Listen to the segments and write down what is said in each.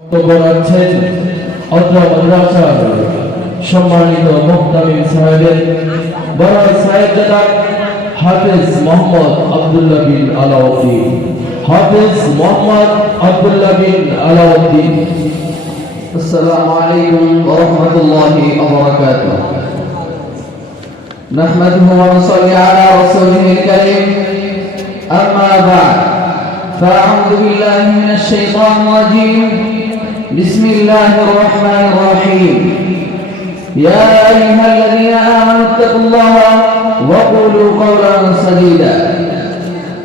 বক্তব্য অত্র মাদ্রাসার সম্মানিত মুহতামিম সাহেবের বড় সাহেবজাদা হাফেজ মোহাম্মদ আব্দুল্লাহ বিন আলাউদ্দিন। হাফেজ মোহাম্মদ আব্দুল্লাহ বিন আলাউদ্দিন। আসসালামু আলাইকুম ওয়া রাহমাতুল্লাহি ওয়া বারাকাতুহু। নাহমাদুহু ওয়া নুসাল্লি আলা রাসূলিল কারীম। আম্মা বা'দ। فأعوذ بالله من الشيطان الرجيم. بسم الله الرحمن الرحيم. يا أيها الذين آمنوا اتقوا الله وقولوا قولا سديدا.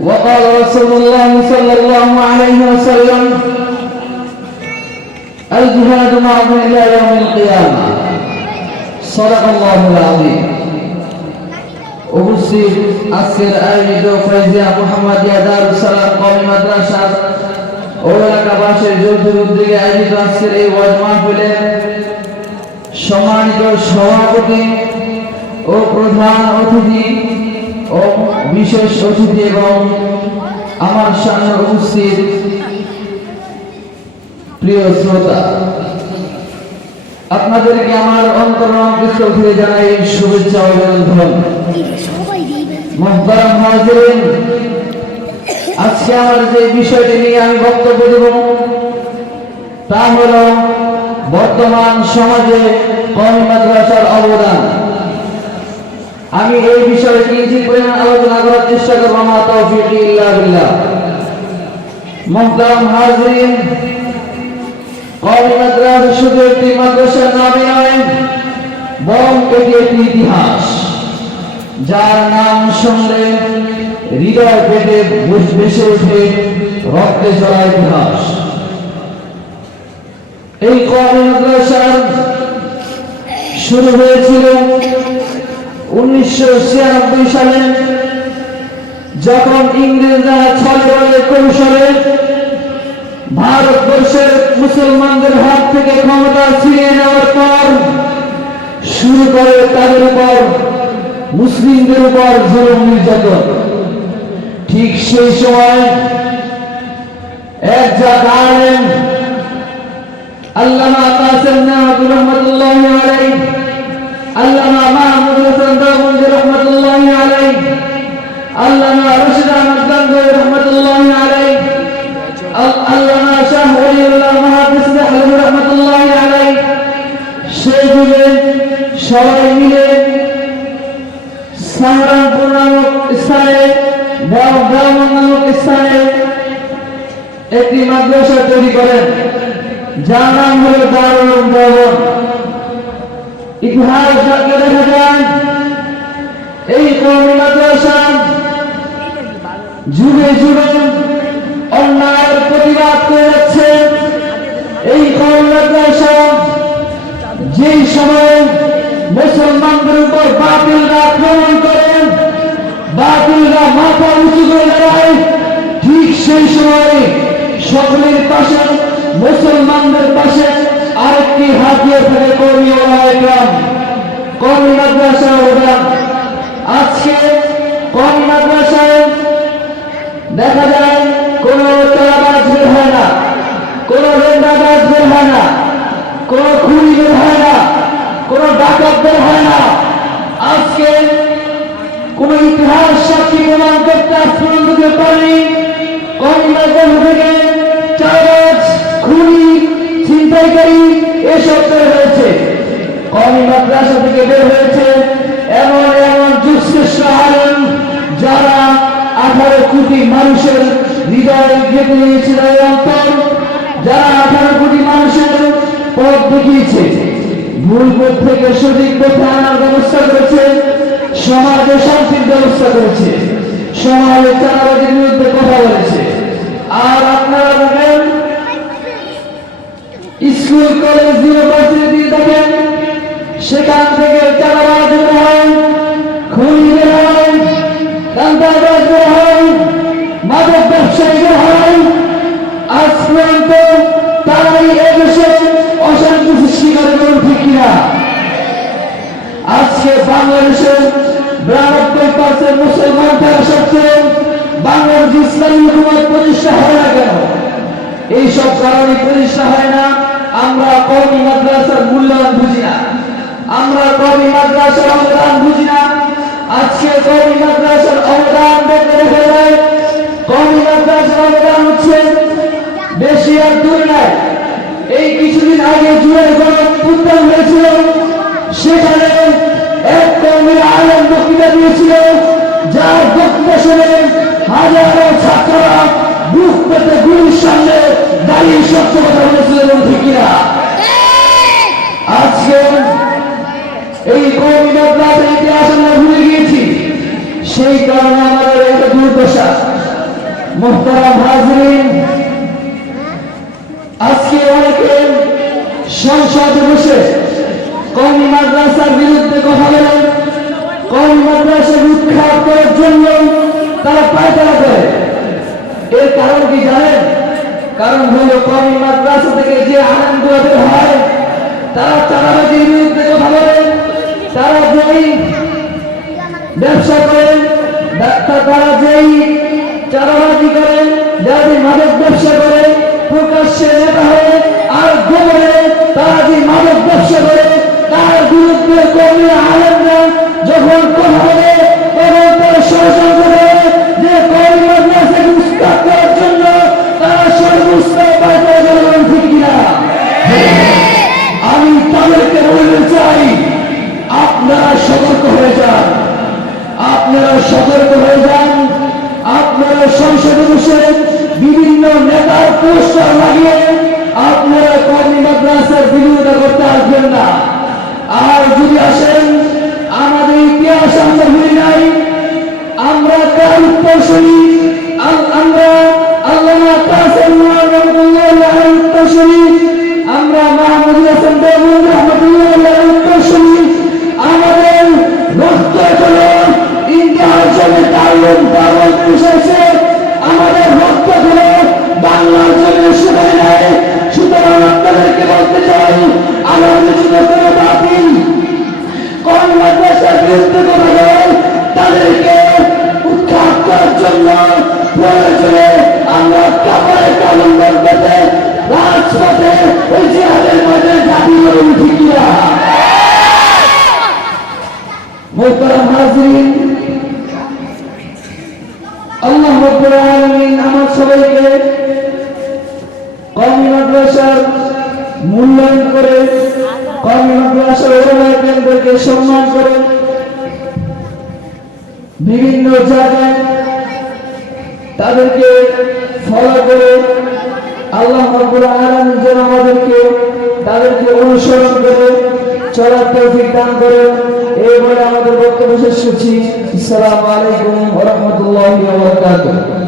وقال رسول الله صلى الله عليه وسلم: الجهاد معهم إلى يوم القيامة. صدق الله العظيم. উপস্থিত আজকের আয়োজিত ফাইজিয়া মুহাম্মাদিয়া দারুস সালাম কওমি মাদ্রাসা ও এলাকাবাসীর যৌথ উদ্যোগে আয়োজিত আজকের এই ওয়াজ মাহফিলের সম্মানিত সভাপতি ও প্রধান অতিথি ও বিশেষ অতিথি এবং আমার সামনে উপস্থিত প্রিয় শ্রোতা, আপনাদেরকে আমার অন্তরস্থল থেকে জানাই শুভেচ্ছা ও অভিনন্দন। মুহতারাম হাজিরিন, আজকে আমার যে বিষয়টি নিয়ে আমি বক্তব্য দেব তা হলো বর্তমান সমাজে কওমি মাদ্রাসার অবদান। আমি এই বিষয়ে কিঞ্চিত পরিমাণ আলোচনা করার চেষ্টা করব। মা তাওফীক ইল্লা বিল্লাহ। মুহতারাম হাজিরিন, কওমি মাদ্রাসা শুধু একটি মাদ্রাসার নামই নয়, বরং এটি একটি ইতিহাস, যার নাম শুনলে হৃদয় পেটে ভেসে ওঠে রক্তে জ্বলা ইতিহাস। এই কওমি মাদ্রাসা শুরু হয়েছিল 1996 সালে, যখন ইংরেজরা ছলে কৌশলে ভারতবর্ষের মুসলমানদের হাত থেকে ক্ষমতা ছিনিয়ে নেওয়ার পর শুরু করে তাদের উপর, মুসলিমদের উপর জুলুম নির্যাতন। ঠিক সেই সময় এক আলেম আল্লামা কাসেম নাওয়াবী রাহমাতুল্লাহি আলাইহি, আল্লামা মাহমুদ হাসান দাওবন্দি রাহমাতুল্লাহি আলাইহি, আল্লামা রশিদ আহমদ গাঙ্গুহি রাহমাতুল্লাহি আলাইহি, আল্লামা শাহ ওলিউল্লাহ মুহাদ্দিস দেহলভী রাহমাতুল্লাহি আলাইহি, সেই যুগে সবাই মিলে সাহারানপুর নামক স্থানে, দেওবন্দ নামক স্থানে একটি মাদ্রাসা তৈরি করেন, যার নাম হল দারুল উলুম দেওবন্দ। ইতিহাস ঘাটলে দেখা যায় এই কওমি মাদ্রাসা যুগে যুগে অন্যায়ের প্রতিবাদ করে যাচ্ছে। এই কওমি মাদ্রাসা যেই সময় মুসলমানদের উপর বাতিলরা আক্রমণ করেন, বাতিলরা মাথা উঁচু করে দাঁড়ায়, ঠিক সেই সময় সকলের পাশে, মুসলমানদের পাশে আরেকটি হাতিয়ার থাকে কওমি উলামায়ে কেরাম, কওমি মাদ্রাসা অবদান। আজকে কওমি মাদ্রাসায় দেখা যায় কোন চাঁদাবাজ বের হয় না, কোন রেন্দাবাজ বের হয় না, কোন খুনি বের হয় না, কোন ডাকাত বের হয় না। আজকে কোন ইতিহাস সাক্ষী প্রমাণ করতে আজ পর্যন্ত কেউ পারেনি কওমি মাদ্রাসা থেকে চাঁদাবাজ, খুনি, ছিনতাইকারী এসব বের হয়েছে। কওমি মাদ্রাসা থেকে বের হয়েছে এমন এমন যুগশ্রেষ্ঠ আলেম, যারা 18 কোটি মানুষের হৃদয় গেঁথে নিয়েছিল অন্তর, যারা 18 কোটি মানুষের পথ দেখিয়েছে, ভুল পথ থেকে সঠিক পথে আনার ব্যবস্থা করেছে, সমাজে শান্তির ব্যবস্থা করেছে, সমাজে চাঁদাবাজির বিরুদ্ধে কথা বলেছে। আর আপনারা দেখেন স্কুল, কলেজ, ইউনিভার্সিটি দেখেন, সেখান থেকে চাঁদাবাজ বের হয়, খুনি বের হয়, রেন্দাবাজ বের হয়, মাদক ব্যবসায়ী বের হয়। আজ পর্যন্ত তারাই এদেশে অশান্তি সৃষ্টি করে, বলুন ঠিক কিনা? আজকে বাংলাদেশের 92% মুসলমান থাকা সত্ত্বেও বাংলাদেশ ইসলামী হুকুমত প্রতিষ্ঠা হয় না কেন? এইসব কারণে প্রতিষ্ঠা হয় না। আমরা কওমি মাদ্রাসার অবদান বুঝি না। আজকে কওমি মাদ্রাসার অবদান দেখতে দেখা যায়, কওমি মাদ্রাসার অবদান হচ্ছে বেশি আর দূর নয়। এই কিছুদিন আগে জুলাই গণঅভ্যুত্থান হয়েছিল, সেখানে এক কওমি আলেম বক্তৃতা দিয়েছিল, যার বক্তৃতা শুনে হাজারো ছাত্ররা বুক পেতে গুলির সামনে দাঁড়িয়ে সত্য কথা বলেছিল, ঠিক কিনা? আজকে এই কওমি মাদ্রাসার ইতিহাস আমরা ভুলে গিয়েছি, সেই কারণে আমাদের একটা দুর্দশা। মুহতারাম হাজরিন, আজকে অনেকে সংসদে বসে কওমি মাদ্রাসার বিরুদ্ধে কথা বলেন, কওমি মাদ্রাসা উৎখাত করার জন্য তারা পায়তারা করে। এর কারণ কি জানেন? কারণ হলো কওমি মাদ্রাসা থেকে যে আলেমগুলো বের হয় তারা চাঁদাবাজির বিরুদ্ধে কথা বলেন, তারা যেই ব্যবসা করেন, তারা যেই চাঁদাবাজি করেন, যারা মাদক ব্যবসা করে প্রকাশ্যে নেতা হয়ে, আর গোপনে তারা যে মাদক ব্যবসা করে তার বিরুদ্ধে কওমি আলেমরা যখন কথা বলে তখন তারা ষড়যন্ত্র করে যে কওমি মাদ্রাসাকে উৎখাত করার জন্য তারা সর্বোচ্চ পায়তারা করে, ঠিক কিনা? আমি তাদেরকে বলতে চাই, আপনারা সতর্ক হয়ে যান, আপনারা সতর্ক হয়ে যান। আপনারা সংসদে বসে বিভিন্ন নেতার পোস্টার লাগিয়ে আপনারা কওমি মাদ্রাসার বিরোধিতা করতে আসবেন না। আর যদি আসেন, আমাদের ইতিহাস আমরা ভুলি নাই, আমরা কার উত্তরসূরি, আমরা আল্লামা কাসেম রহমাতুল্লাহ উত্তরসূরি, আমরা মাহমুদুল হাসান দেওবন্দি রহমাতুল্লাহ উত্তরসূরি। আমাদের রক্ত হলো ইন্ডিয়ার জন্য দারুণ দারুণ এসেছে, আমাদের রক্ত হলো বাংলার জন্য শুকায় নাই। সুতরাং আপনাদেরকে বলতে চাই, আমাদের জন্য কোনো বাতিল কওমি মাদ্রাসার বিরুদ্ধে কথা বলে তাদেরকে উৎখাত করার জন্য প্রয়োজনে আমরা কাপড়ে কালম্বর পেতে রাজপথে ওই জিহাদের মধ্যে দাবি করুন, ঠিক কিনা? মুহতারাম হাজরিন, আল্লাহ রাব্বুল আলামিন আমার সবাইকে কওমি মাদ্রাসার মূল্যায়ন করে, কওমি মাদ্রাসার ওলামায়ে-কেরামদেরকে সম্মান করে, বিভিন্ন জায়গায় তাদেরকে ফলো করে আল্লাহ রাব্বুল আলামিন যেন আমাদেরকে তাদেরকে অনুসরণ করে চলার তৌফিক দান করে। এই বলে আমাদের বক্তব্য শেষ করছি। আসসালামু আলাইকুম ওয়া রাহমাতুল্লাহি ওয়া বারাকাতুহু।